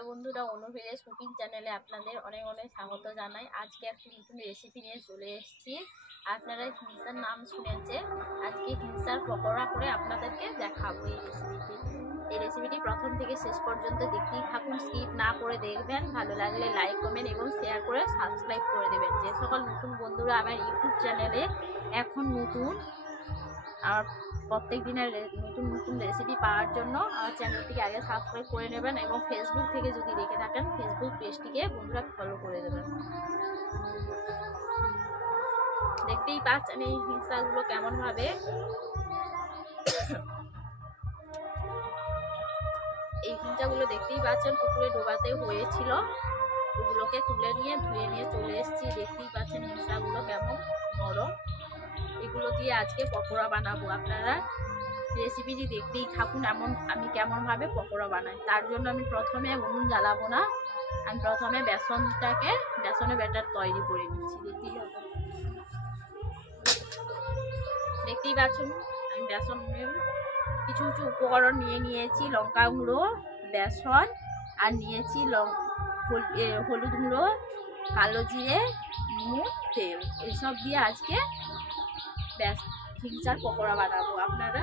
Hello বন্ধুরা, অনু village cooking চ্যানেলে আপনাদের অনেক অনেক স্বাগত জানাই। আজকে একটি নতুন রেসিপি নিয়ে চলে এসেছি। আপনারা হিংসার নাম শুনেছে, আজকে হিংসার পকোড়া করে আপনাদেরকে দেখাবো এই রেসিপিটি প্রথম থেকে শেষ পর্যন্ত দেখতেই থাকুন, স্কিপ না করে দেখবেন। ভালো লাগলে লাইক কমেন্ট এবং শেয়ার করে সাবস্ক্রাইব করে দেবেন। যে সকল নতুন বন্ধুরা আমার ইউটিউব চ্যানেলে এখন নতুন, আর প্রত্যেক দিনের নতুন নতুন রেসিপি পাওয়ার জন্য আমার চ্যানেলটিকে আগে সাবস্ক্রাইব করে নেবেন এবং ফেসবুক থেকে যদি দেখে থাকেন ফেসবুক পেজটিকে বন্ধুরা ফলো করে দেবেন। দেখতেই পাচ্ছেন এই হিংসাগুলো কেমনভাবে এই হিংসাগুলো দেখতেই পাচ্ছেন পুকুরে ডোবাতে হয়েছিল। ওগুলোকে তুলে নিয়ে ধুয়ে নিয়ে চলে এসেছি। দেখতেই পাচ্ছেন হিংসাগুলো কেমন নরম। এগুলো দিয়ে আজকে পকোড়া বানাবো। আপনারা রেসিপিটি দেখতেই থাকুন আমি কেমনভাবে পকোড়া বানাই। তার জন্য আমি প্রথমে উনুন জ্বালাবো না, আমি প্রথমে বেসনের ব্যাটার তৈরি করে নিচ্ছি। দেখতেই পাচ্ছেন আমি বেসনের কিছু কিছু উপকরণ নিয়ে নিয়েছি। লঙ্কা গুঁড়ো, বেসন, আর নিয়েছি হলুদ গুঁড়ো, কালো জিরে, নুন, তেল। এইসব দিয়ে আজকে হিংসার পকোড়া বানাবো। আপনারা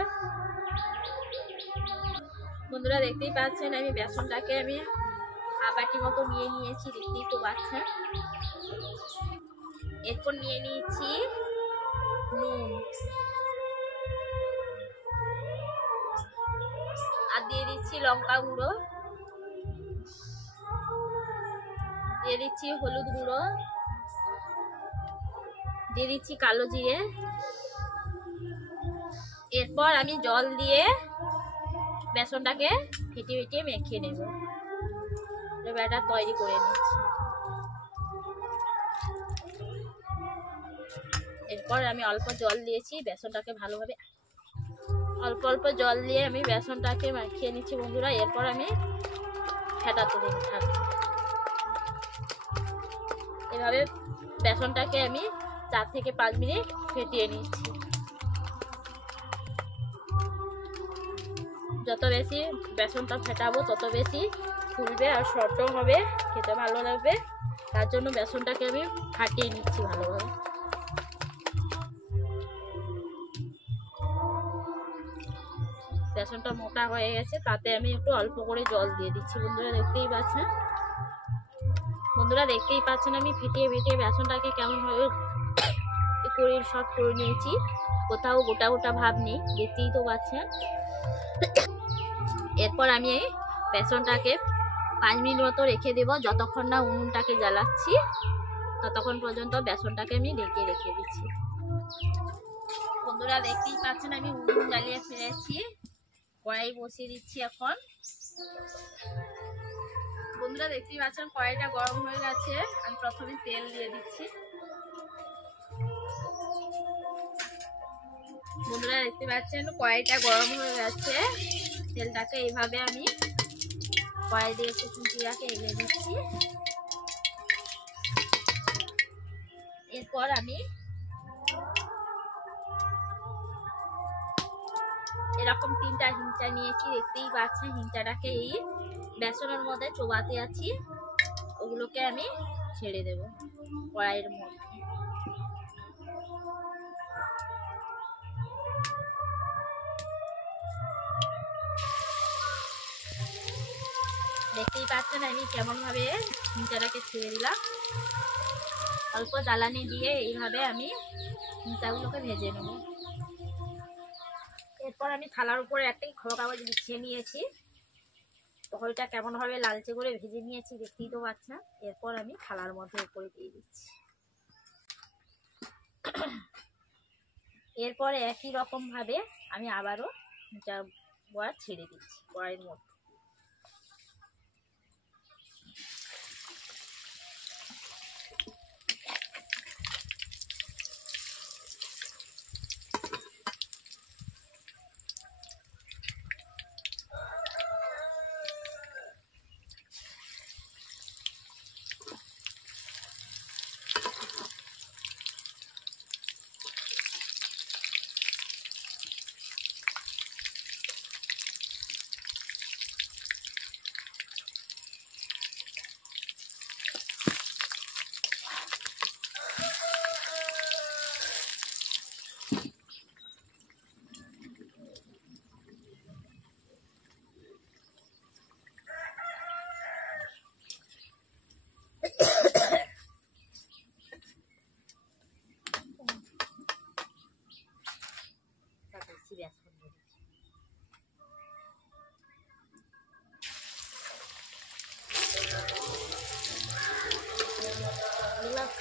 বন্ধুরা দেখতেই পাচ্ছেন আমি বেসনটাকে হাফ বাটি মতো নিয়ে নিয়েছি, দেখতেই তো পাচ্ছেন। এরপর নিয়ে নিয়েছি নুন, আর দিয়ে দিচ্ছি লঙ্কা গুঁড়ো, দিয়ে দিচ্ছি হলুদ গুঁড়ো, দিয়ে দিচ্ছি কালো জিরে। এরপর আমি জল দিয়ে বেসনটাকে ফেটিয়ে ফেটিয়ে মেখে নেব, ব্যাটার তৈরি করে নিচ্ছি। এরপর আমি অল্প জল দিয়েছি, বেসনটাকে ভালোভাবে অল্প অল্প জল দিয়ে আমি বেসনটাকে মাখিয়ে নিচ্ছি বন্ধুরা। এরপর আমি ফেটাতে দেবো। এভাবে বেসনটাকে আমি 4 থেকে 5 মিনিট ফেটিয়ে নিচ্ছি। যত বেশি বেসনটা ফেটাবো তত বেশি ফুলবে আর শক্ত হবে, খেতে ভালো লাগবে। তার জন্য বেসনটাকে আমি ফাটিয়ে নিচ্ছি ভালোভাবে। বেসনটা মোটা হয়ে গেছে, তাতে আমি একটু অল্প করে জল দিয়ে দিচ্ছি। বন্ধুরা দেখতেই পাচ্ছেন আমি ফেটিয়ে ফেটিয়ে বেসনটাকে কেমনভাবে সব করে নিয়েছি। কোথাও গোটা গোটা ভাব নেই, দেখতেই তো পাচ্ছেন। এরপর আমি এই বেসনটাকে 5 মিনিট মতো রেখে দেবো। যতক্ষণ না উনুনটাকে জ্বালাচ্ছি ততক্ষণ পর্যন্ত বেসনটাকে আমি রেখে দিচ্ছি। বন্ধুরা দেখতেই পাচ্ছেন আমি উনুন জ্বালিয়ে ফেলেছি, কড়াই বসিয়ে দিচ্ছি এখন। বন্ধুরা দেখতেই পাচ্ছেন কড়াইটা গরম হয়ে গেছে, আমি প্রথমে তেল দিয়ে দিচ্ছি। বন্ধুরা দেখতে পাচ্ছেন কড়াইটা গরম হয়ে গেছে, তেলটাকে এইভাবে আমি কড়াই দিয়ে একটু কুচিটাকে এগিয়ে দিচ্ছি। এরপর আমি এরকম 3টা হিংচা নিয়েছি, দেখতেই পাচ্ছেন। হিংচাটাকে এই বেসনের মধ্যে চোবাতে আছি, ওগুলোকে আমি ছেড়ে দেব কড়াইয়ের মধ্যে। দেখতেই পাচ্ছেন আমি কেমনভাবে হিংচাটাকে ছেড়ে দিলাম। অল্প জ্বালানি দিয়ে এইভাবে আমি হিংচাগুলোকে ভেজে নেব। এরপর আমি থালার উপরে একটা খোলা কাগজ বিছিয়ে নিয়েছি, পকোড়াটা কেমনভাবে লালচে করে ভেজে নিয়েছি, দেখতেই তো পাচ্ছেন। এরপর আমি থালার মধ্যে উপরে দিয়ে দিচ্ছি। এরপর একই রকম ভাবে আমি আবারও হিংচা ছেড়ে দিচ্ছি কড়াইয়ের মধ্যে।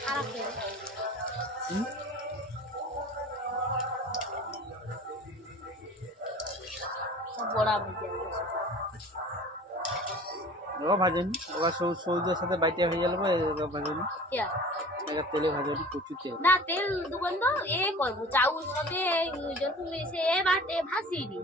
খারাপ তেল বড়া ভেজে ও ভাজেনি ওরা সৌদের সাথে বাইটে হয়ে গেল ভাজেনি क्या এটা তেলে ভাজেনি প্রচুর তেল না তেল দুবন তো এ করবো চাউল মধ্যে যখন সে বাটে ভাসিনি